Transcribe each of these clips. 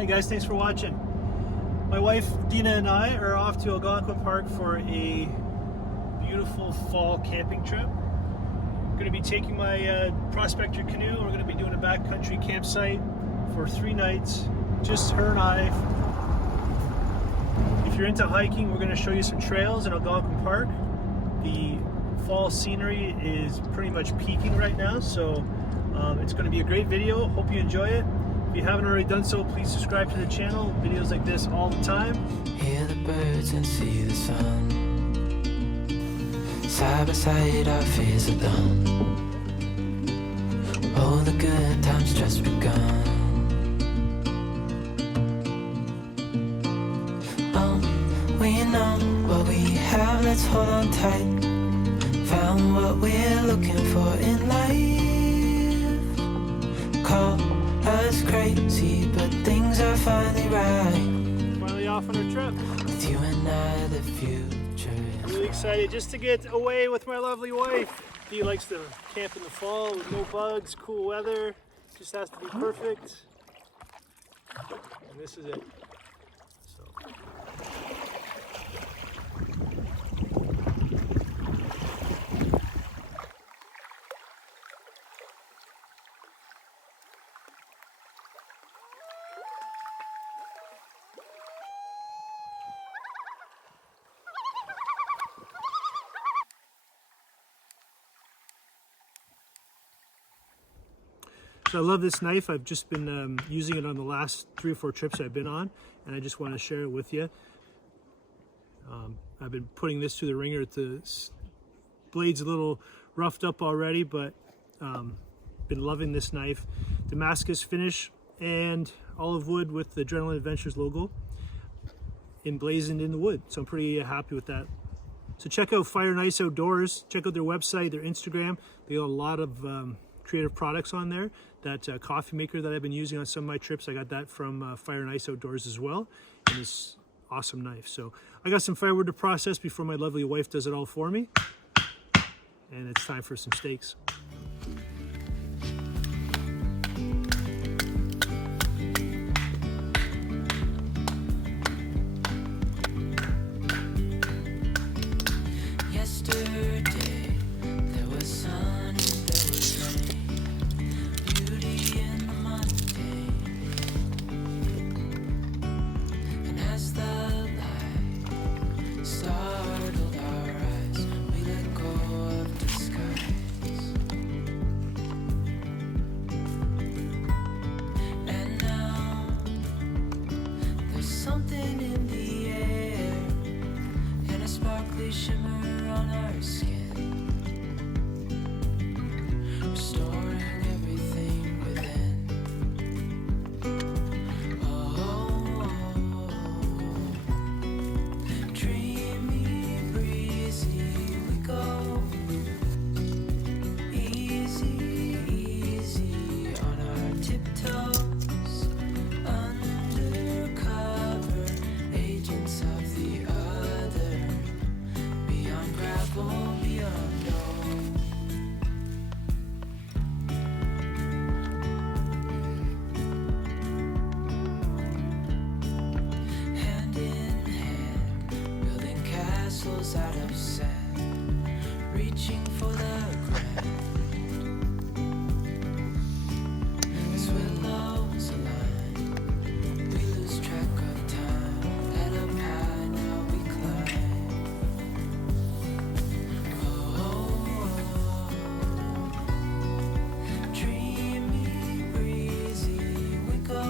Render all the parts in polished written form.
Hey guys, thanks for watching. My wife Deanna and I are off to Algonquin Park for a beautiful fall camping trip. I'm going to be taking my Prospector canoe. We're going to be doing a backcountry campsite for 3 nights, just her and I. If you're into hiking, we're going to show you some trails in Algonquin Park. The fall scenery is pretty much peaking right now, so it's going to be a great video. Hope you enjoy it. If you haven't already done so, please subscribe to the channel. Videos like this all the time. Hear the birds and see the sun. Side by side our fears are done. All the good times just begun. We know what we have, let's hold on tight. Found what we're looking for in life. Call us crazy, but things are finally right. Finally off on our trip. With you and I, the future is Really excited just to get away with my lovely wife. Dee likes to camp in the fall with no bugs, cool weather. Just has to be perfect. And this is it. So. So I love this knife. I've just been using it on the last 3 or 4 trips I've been on, and I just want to share it with you. I've been putting this through the ringer. The blade's a little roughed up already, but been loving this knife. Damascus finish and olive wood with the Drenalin Adventures logo emblazoned in the wood. So I'm pretty happy with that. So check out Fire and Ice Outdoors. Check out their website, their Instagram. They got a lot of creative products on there. That coffee maker that I've been using on some of my trips, I got that from Fire and Ice Outdoors as well, and this awesome knife. So I got some firewood to process before my lovely wife does it all for me, and it's time for some steaks. yesterday. There was sun and there was rain. Beauty in the mundane. And as the light startled our eyes, we let go of disguise. And now there's something in the air and a sparkly shimmer on our skin, restoring everything within. Dreamy, breezy, we go. Easy, easy on our tiptoes. Undercover agents of the other. Beyond gravel, beyond known. Hand in hand, building castles out of sand, reaching for the grand. As willows align, we lose track of time. Head up high, now we climb. Dreamy, breezy, we go.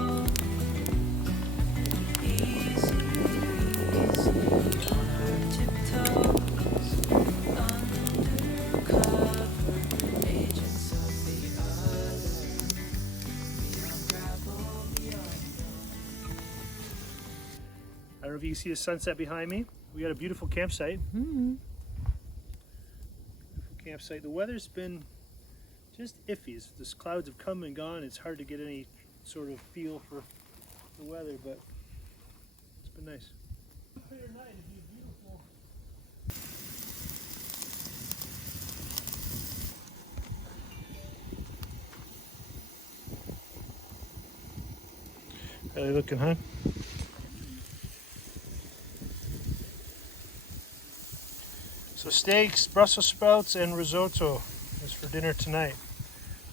Easy, easy on our tiptoes. Undercover agents of the other. Beyond gravel, beyond I don't know if you can see the sunset behind me. We got a beautiful campsite. Beautiful campsite. The weather's been just iffy. The clouds have come and gone. It's hard to get any sort of feel for the weather, but it's been nice. Clear night, it'd be beautiful. How they looking, huh? So steaks, Brussels sprouts, and risotto is for dinner tonight.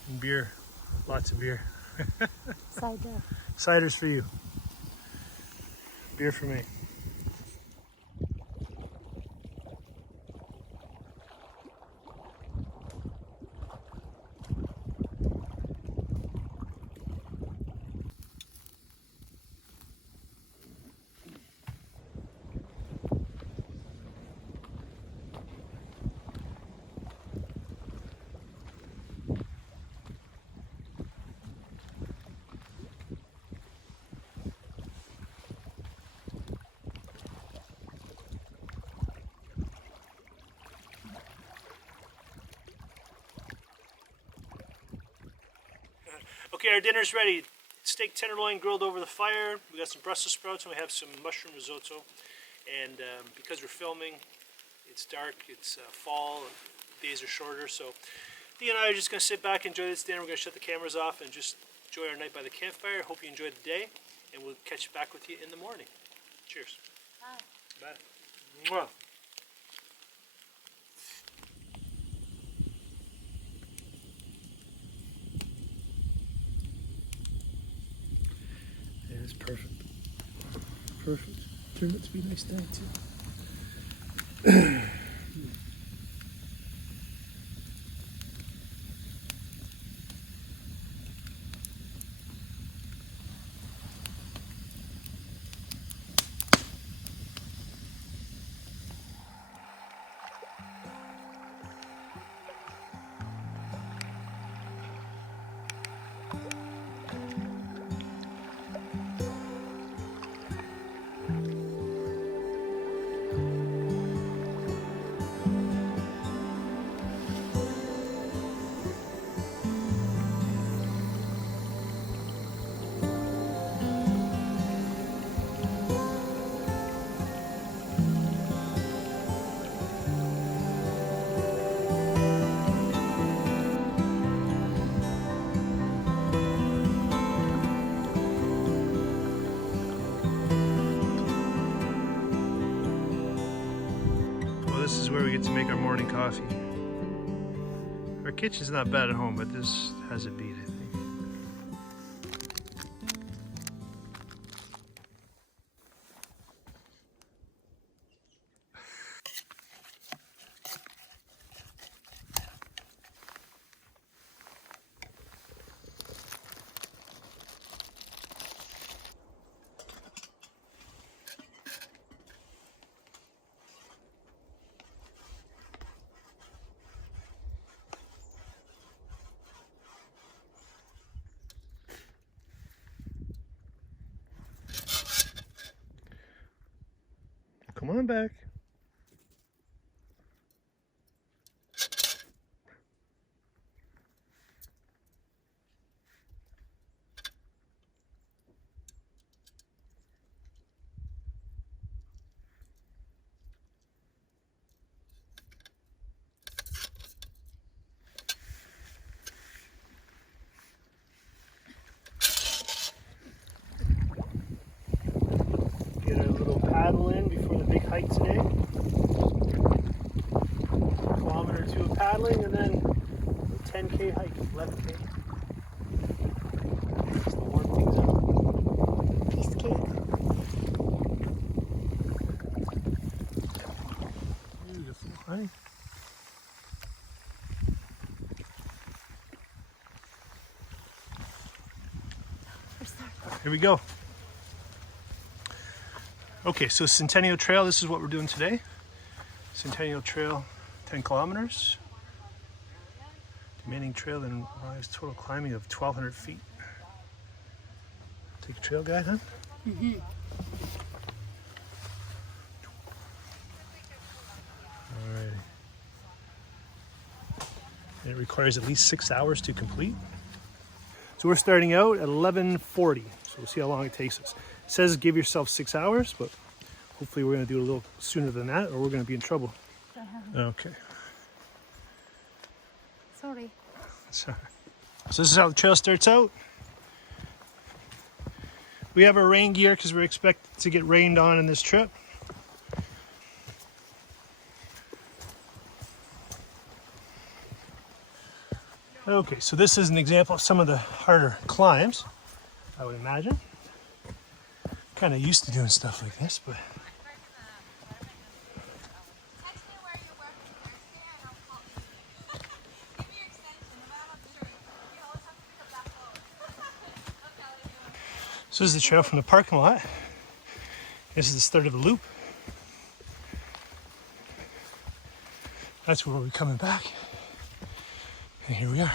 And beer, lots of beer. Cider. Cider's for you. Beer for me. Okay, our dinner's ready. Steak tenderloin grilled over the fire. We got some Brussels sprouts and we have some mushroom risotto. And because we're filming, it's dark, it's fall, days are shorter. So Dee and I are just going to sit back, enjoy this dinner. We're going to shut the cameras off and just enjoy our night by the campfire. Hope you enjoyed the day, and we'll catch back with you in the morning. Cheers. Bye. Bye. Mwah. It is perfect. Perfect. Turned out to be a nice day too. This is where we get to make our morning coffee. Our kitchen's not bad at home, but this has a beat, I think. Come on back. Get a little paddle in before the big hike today. A kilometer or two of paddling and then a 10K hike, 11K. Just to warm things up. Piece cake. Beautiful, honey. Here we go. Okay, so Centennial Trail, this is what we're doing today. Centennial Trail, 10 kilometers. Demanding trail and total climbing of 1,200 feet. Take a trail guide, huh? Mm-hmm. Alrighty. And it requires at least 6 hours to complete. So we're starting out at 11:40. So we'll see how long it takes us. It says give yourself 6 hours, but hopefully we're going to do it a little sooner than that, or we're going to be in trouble. Okay. Sorry. So this is how the trail starts out. We have our rain gear because we're expected to get rained on in this trip. Okay, so this is an example of some of the harder climbs, I would imagine. Kind of used to doing stuff like this, but so this is the trail from the parking lot. This is the start of the loop. That's where we're coming back. And here we are.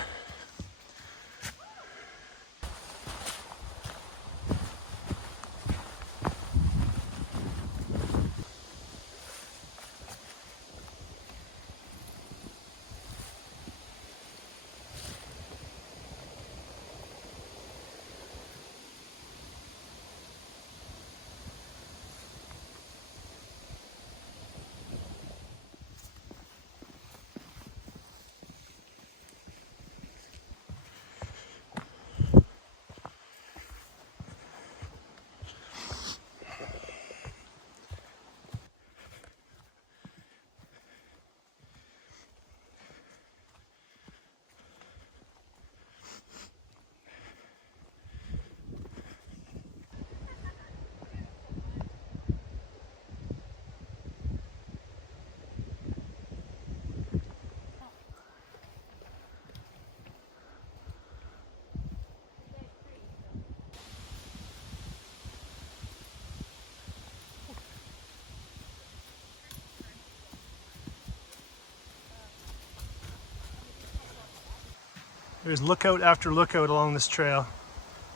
There's lookout after lookout along this trail.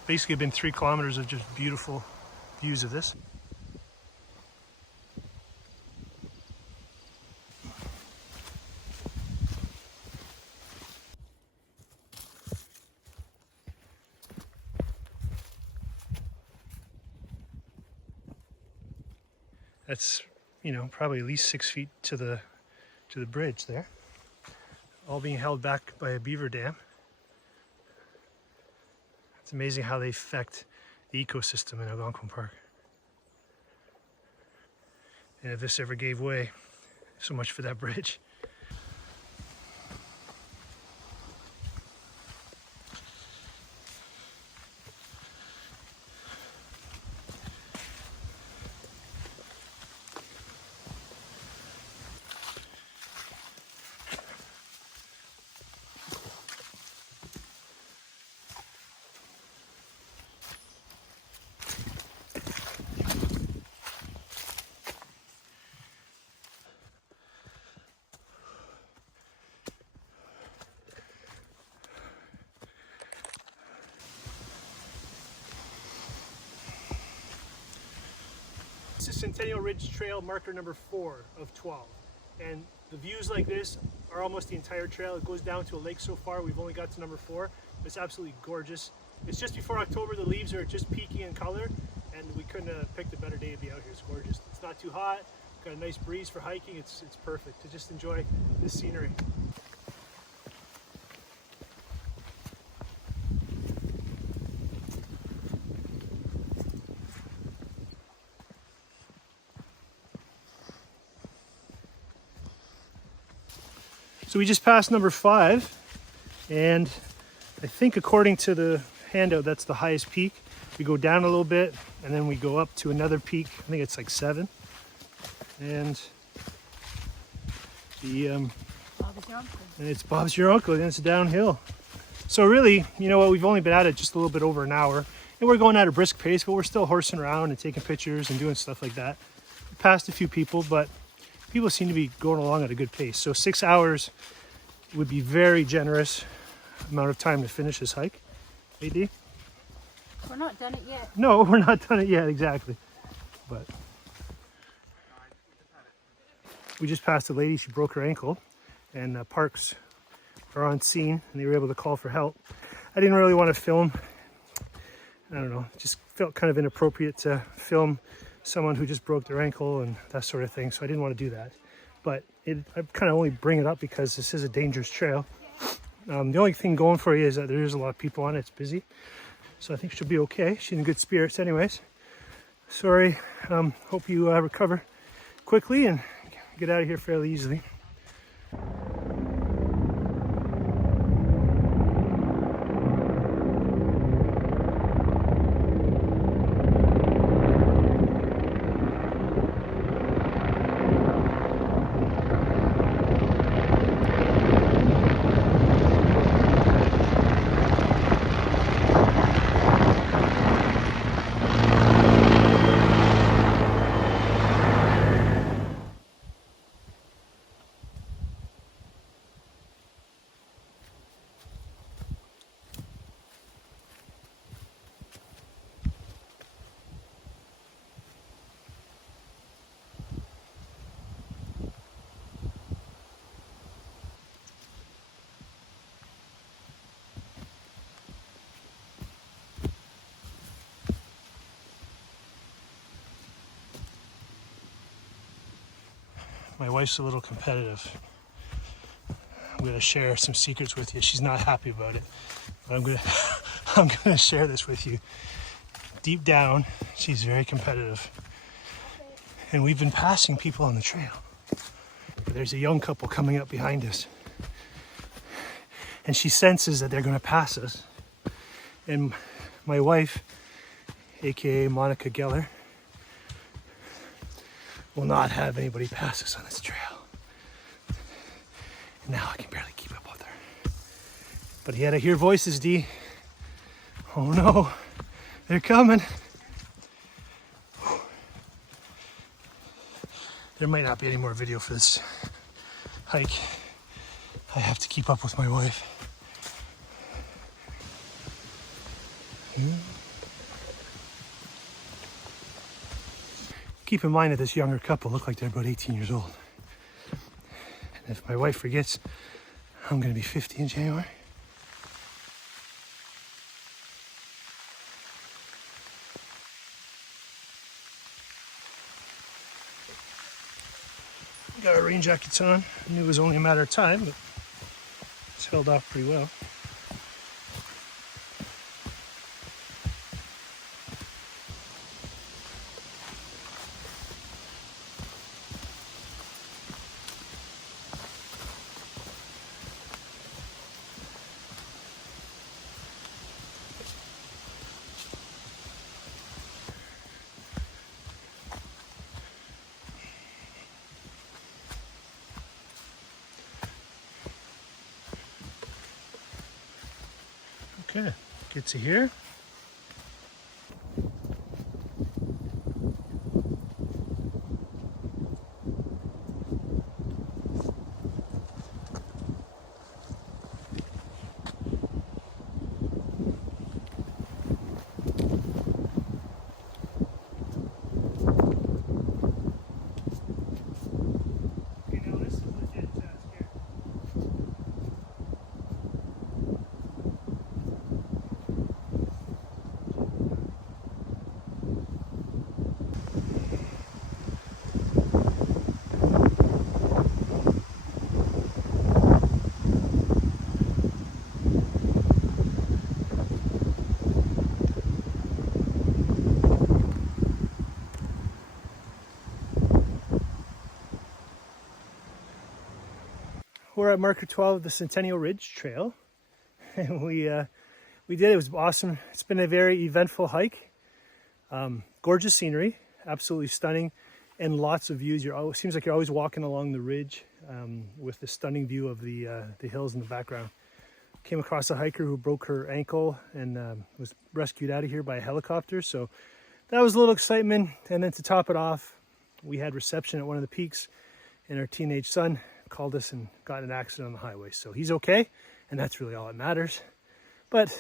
Basically been 3 kilometers of just beautiful views of this. That's, you know, probably at least 6 feet to the bridge there. All being held back by a beaver dam. It's amazing how they affect the ecosystem in Algonquin Park. And if this ever gave way, so much for that bridge. This is Centennial Ridge Trail marker number 4 of 12. And the views like this are almost the entire trail. It goes down to a lake so far. We've only got to number 4. It's absolutely gorgeous. It's just before October. The leaves are just peaky in color, and we couldn't have picked a better day to be out here. It's gorgeous. It's not too hot. Got a nice breeze for hiking. It's perfect to just enjoy this scenery. So we just passed number 5, and I think according to the handout, that's the highest peak. We go down a little bit, and then we go up to another peak. I think it's like 7. And it's Bob's your uncle, and it's downhill. So really, you know what, we've only been at it just a little bit over an hour, and we're going at a brisk pace, but we're still horsing around and taking pictures and doing stuff like that. We passed a few people, but people seem to be going along at a good pace. So 6 hours would be very generous amount of time to finish this hike. AD? We're not done it yet. No, we're not done it yet, exactly. But we just passed a lady, she broke her ankle, and parks are on scene and they were able to call for help. I didn't really want to film. I don't know, it just felt kind of inappropriate to film someone who just broke their ankle and that sort of thing, so I didn't want to do that. But I kind of only bring it up because this is a dangerous trail. The only thing going for you is that there is a lot of people on it. It's busy. So I think she'll be okay. She's in good spirits anyways. Sorry, hope you recover quickly and get out of here fairly easily. My wife's a little competitive. I'm gonna share some secrets with you. She's not happy about it, but I'm gonna share this with you. Deep down, she's very competitive. And we've been passing people on the trail. But there's a young couple coming up behind us. And she senses that they're gonna pass us. And my wife, AKA Monica Geller, will not have anybody pass us on this trail. And now I can barely keep up with her. But you had to hear voices, Dee. Oh no, they're coming. There might not be any more video for this hike. I have to keep up with my wife. Keep in mind that this younger couple look like they're about 18 years old. And if my wife forgets, I'm gonna be 50 in January. Got our rain jackets on. I knew it was only a matter of time, but it's held off pretty well. Okay, good to hear. We're at marker 12 of the Centennial Ridge Trail, and we did it. It was awesome. It's been a very eventful hike. Gorgeous scenery, absolutely stunning, and lots of views. Seems like you're always walking along the ridge with the stunning view of the hills in the background. Came across a hiker who broke her ankle and was rescued out of here by a helicopter. So that was a little excitement. And then to top it off, we had reception at one of the peaks, and our teenage son called us and got in an accident on the highway. So he's okay, and that's really all that matters. But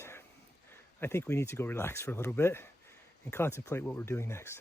I think we need to go relax for a little bit and contemplate what we're doing next.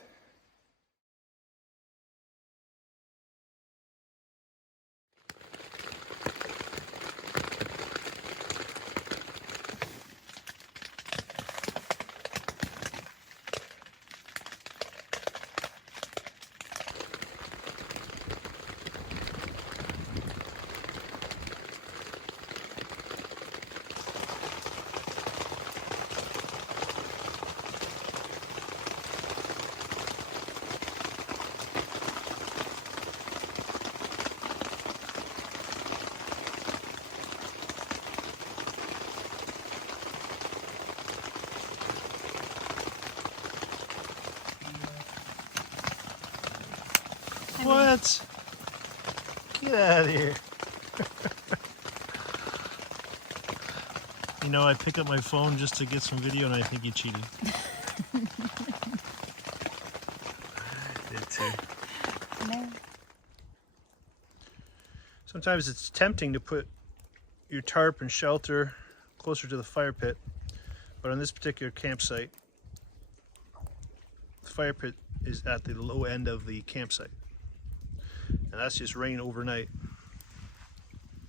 What? Get out of here. You know, I pick up my phone just to get some video and I think you cheated. Did too. No. Sometimes it's tempting to put your tarp and shelter closer to the fire pit, but on this particular campsite, the fire pit is at the low end of the campsite, and that's just rain overnight.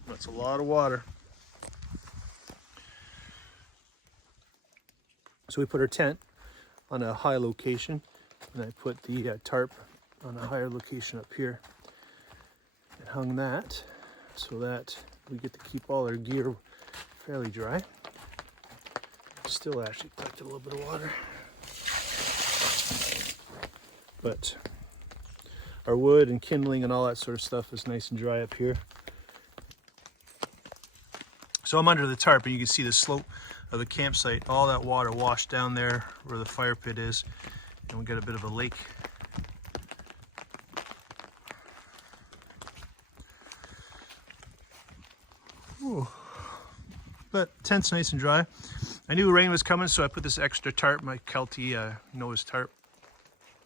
That's a lot of water. So we put our tent on a high location, and I put the tarp on a higher location up here and hung that so that we get to keep all our gear fairly dry. Still actually collected a little bit of water, but our wood and kindling and all that sort of stuff is nice and dry up here. So I'm under the tarp and you can see the slope of the campsite. All that water washed down there where the fire pit is, and we got a bit of a lake. Ooh. But tent's nice and dry. I knew rain was coming, so I put this extra tarp, my Kelty Noah's tarp,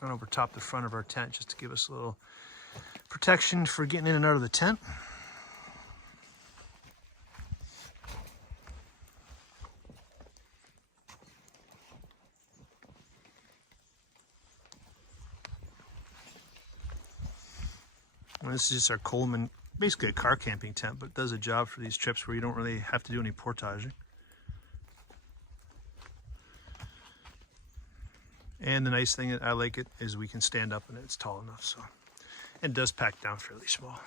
on over top the front of our tent just to give us a little protection for getting in and out of the tent. And this is just our Coleman, basically a car camping tent, but it does a job for these trips where you don't really have to do any portaging. And the nice thing, I like it, is we can stand up and it's tall enough, so. And it does pack down fairly small.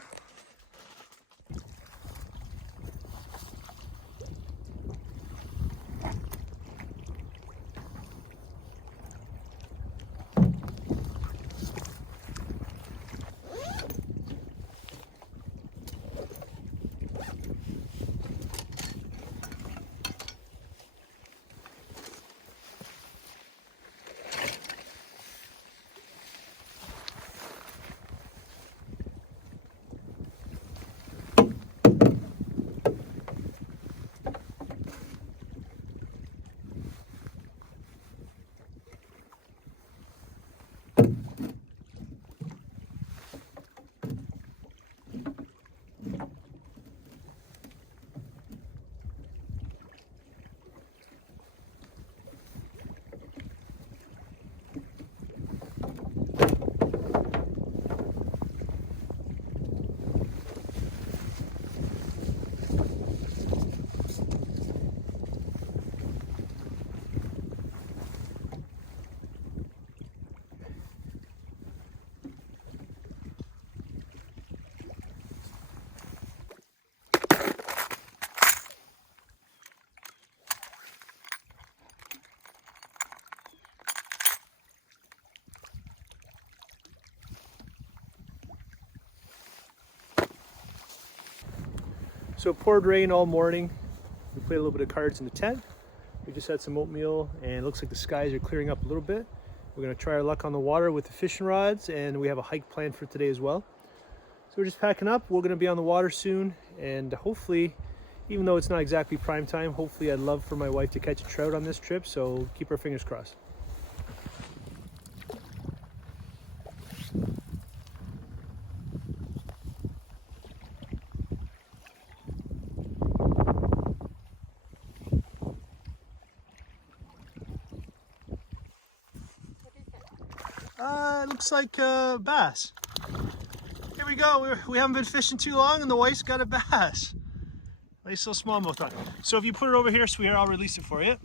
So it poured rain all morning. We played a little bit of cards in the tent. We just had some oatmeal and it looks like the skies are clearing up a little bit. We're gonna try our luck on the water with the fishing rods, and we have a hike planned for today as well. So we're just packing up. We're gonna be on the water soon, and hopefully, even though it's not exactly prime time, hopefully I'd love for my wife to catch a trout on this trip, so keep our fingers crossed. It looks like bass. Here we go. We haven't been fishing too long and the wife's got a bass. Nice little smallmouth on. So if you put it over here, sweetie, I'll release it for you.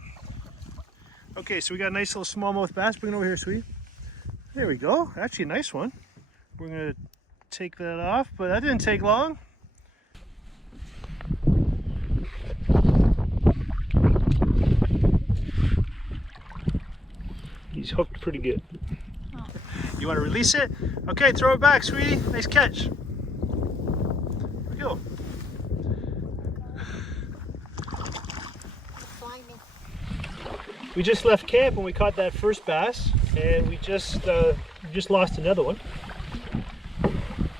Okay, so we got a nice little smallmouth bass. Bring it over here, sweetie. There we go. Actually a nice one. We're gonna take that off, but that didn't take long. He's hooked pretty good. You want to release it? Okay, throw it back, sweetie. Nice catch. Here we go. We just left camp and we caught that first bass, and we just lost another one.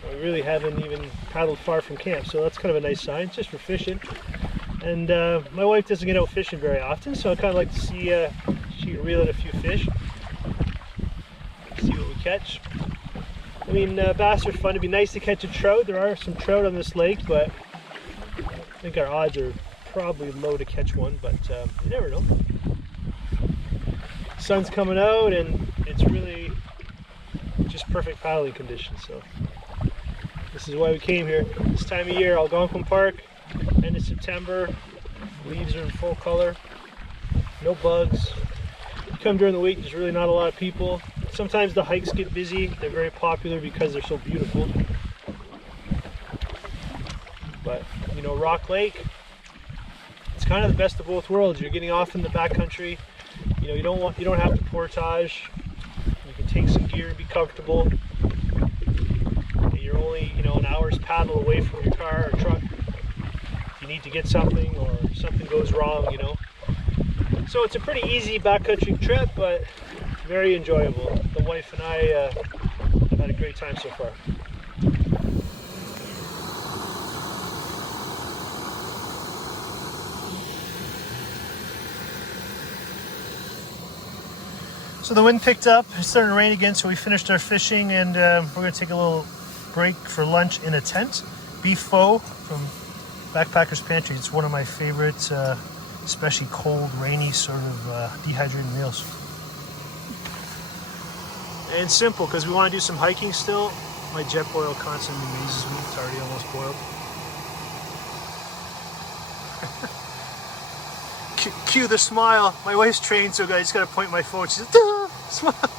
We really haven't even paddled far from camp, so that's kind of a nice sign, just for fishing. And my wife doesn't get out fishing very often, so I kind of like to see she can reel in a few fish, see what we catch. I mean, bass are fun. It'd be nice to catch a trout. There are some trout on this lake, but I think our odds are probably low to catch one, but you never know. Sun's coming out and it's really just perfect paddling conditions, so this is why we came here. This time of year, Algonquin Park, end of September, leaves are in full color, no bugs. You come during the week, there's really not a lot of people. Sometimes the hikes get busy. They're very popular because they're so beautiful. But you know, Rock Lake, it's kind of the best of both worlds. You're getting off in the backcountry. You know, you don't have to portage. You can take some gear and be comfortable. And you're only, you know, an hour's paddle away from your car or truck. If you need to get something or something goes wrong, you know. So it's a pretty easy backcountry trip, but very enjoyable. The wife and I have had a great time so far. So the wind picked up, it's starting to rain again, so we finished our fishing and we're going to take a little break for lunch in a tent. Beef pho from Backpacker's Pantry. It's one of my favorites, especially cold, rainy, sort of dehydrated meals. And simple, because we want to do some hiking still. My jet boil constantly amazes me. It's already almost boiled. Cue the smile. My wife's trained, so I just gotta point my phone. She says, "Duh, smile."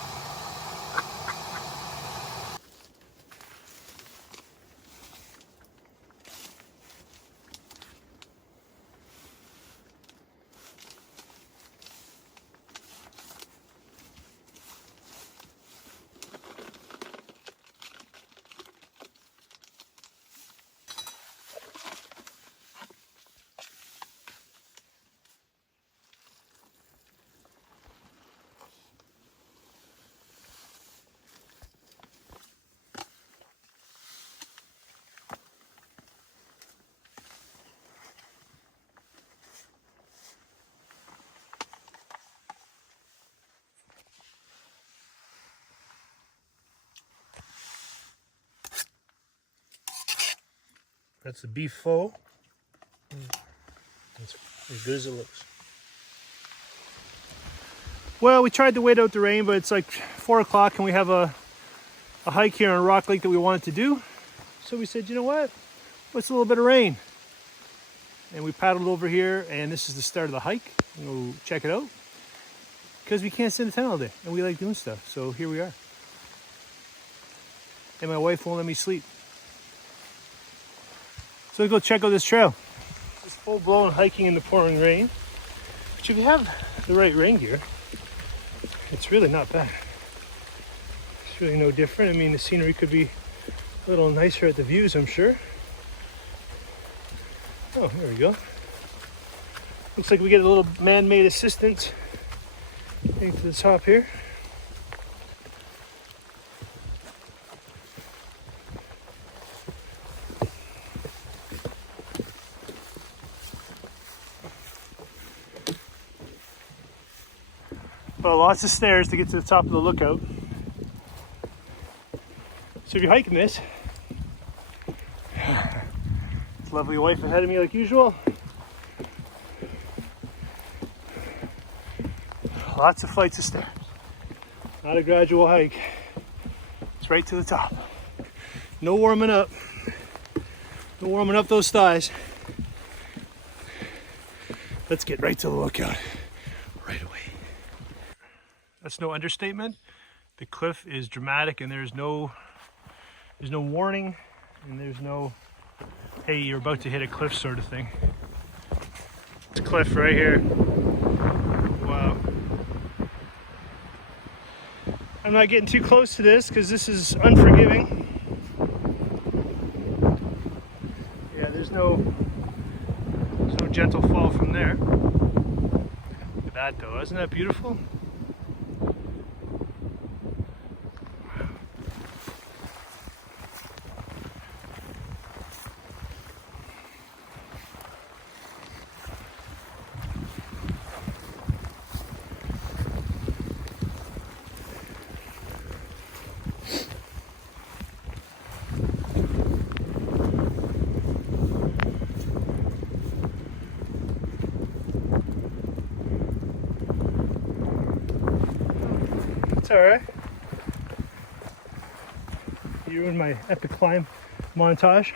That's the beef pho. That's as good as it looks. Well, we tried to wait out the rain, but it's like 4 o'clock and we have a hike here on Rock Lake that we wanted to do. So we said, you know what? What's a little bit of rain? And we paddled over here, and this is the start of the hike. We'll check it out. Because we can't sit in the tent all day, and we like doing stuff. So here we are. And my wife won't let me sleep. So let's go check out this trail. It's full-blown hiking in the pouring rain. But if you have the right rain gear, it's really not bad. It's really no different. I mean, the scenery could be a little nicer at the views, I'm sure. Oh, there we go. Looks like we get a little man-made assistant getting to the top here. Well, lots of stairs to get to the top of the lookout. So if you're hiking this, lovely wife ahead of me like usual. Lots of flights of stairs. Not a gradual hike. It's right to the top. No warming up. No warming up those thighs. Let's get right to the lookout right away. That's no understatement. The cliff is dramatic and there's no warning and there's no, hey, you're about to hit a cliff sort of thing. This cliff right here. Wow. I'm not getting too close to this because this is unforgiving. Yeah, there's no gentle fall from there. Look at that though, isn't that beautiful? It's alright. You ruined my epic climb montage.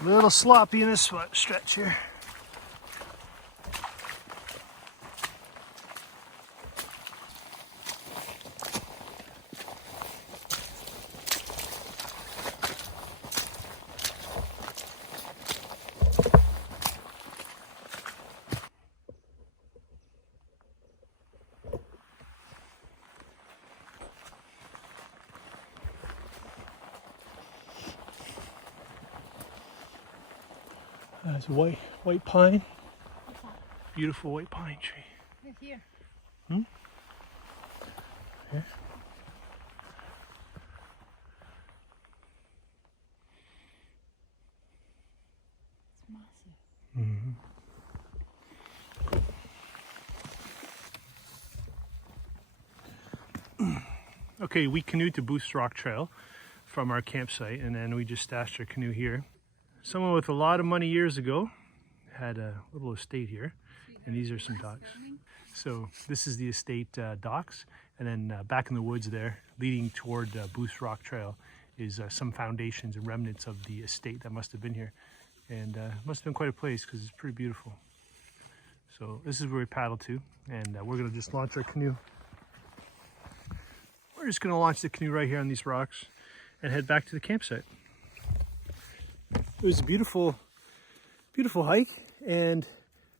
A little sloppy in this stretch here. That's a white pine. Beautiful white pine tree. Right here. Hmm? Yeah. It's massive. Mm-hmm. Okay, we canoed to Boost Rock Trail from our campsite, and then we just stashed our canoe here. Someone with a lot of money years ago had a little estate here, and these are some docks. So this is the estate docks, and then back in the woods there, leading toward Boost Rock Trail, is some foundations and remnants of the estate that must have been here, and must have been quite a place because it's pretty beautiful. So this is where we paddle to, and we're gonna just launch our canoe. We're just gonna launch the canoe right here on these rocks and head back to the campsite. It was a beautiful hike, and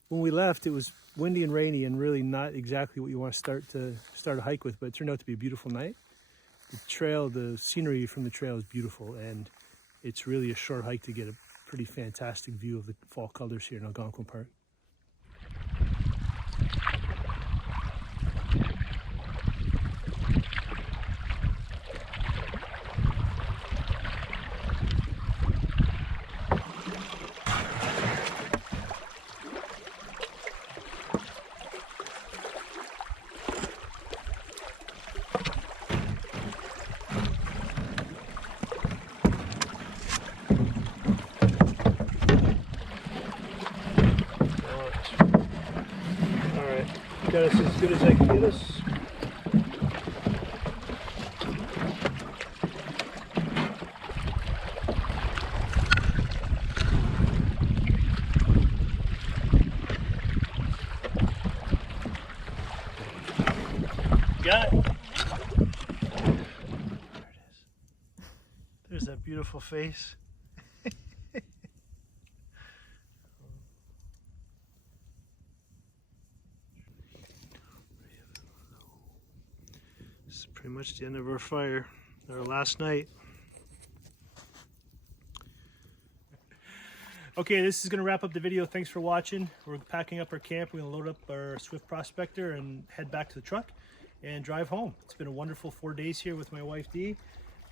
when we left it was windy and rainy and really not exactly what you want to start a hike with, but it turned out to be a beautiful night. The trail, the scenery from the trail is beautiful, and it's really a short hike to get a pretty fantastic view of the fall colors here in Algonquin Park. Got us as good as I can get us. Got it. There it is. There's that beautiful face. This is pretty much the end of our fire, our last night. Okay, this is going to wrap up the video. Thanks for watching. We're packing up our camp. We're going to load up our Swift Prospector and head back to the truck and drive home. It's been a wonderful 4 days here with my wife Dee,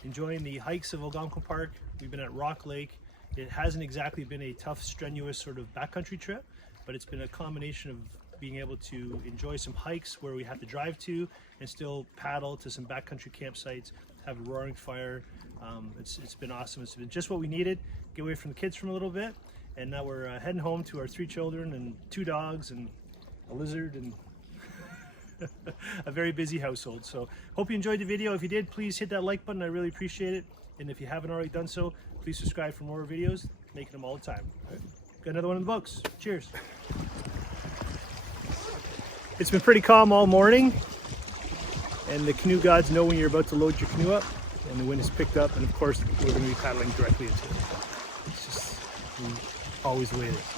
enjoying the hikes of Algonquin Park. We've been at Rock Lake, It hasn't exactly been a tough, strenuous sort of backcountry trip, but it's been a combination of being able to enjoy some hikes where we have to drive to and still paddle to some backcountry campsites, have a roaring fire. It's been awesome. It's been just what we needed. Get away from the kids for a little bit, and now we're heading home to our 3 children and 2 dogs and a lizard and a very busy household. So hope you enjoyed the video. If you did, please hit that like button. I really appreciate it. And if you haven't already done so, please subscribe for more videos, making them all the time. Got another one in the books. Cheers. It's been pretty calm all morning, and the canoe gods know when you're about to load your canoe up, and the wind has picked up, and of course we're going to be paddling directly into it. It's just always the way it is.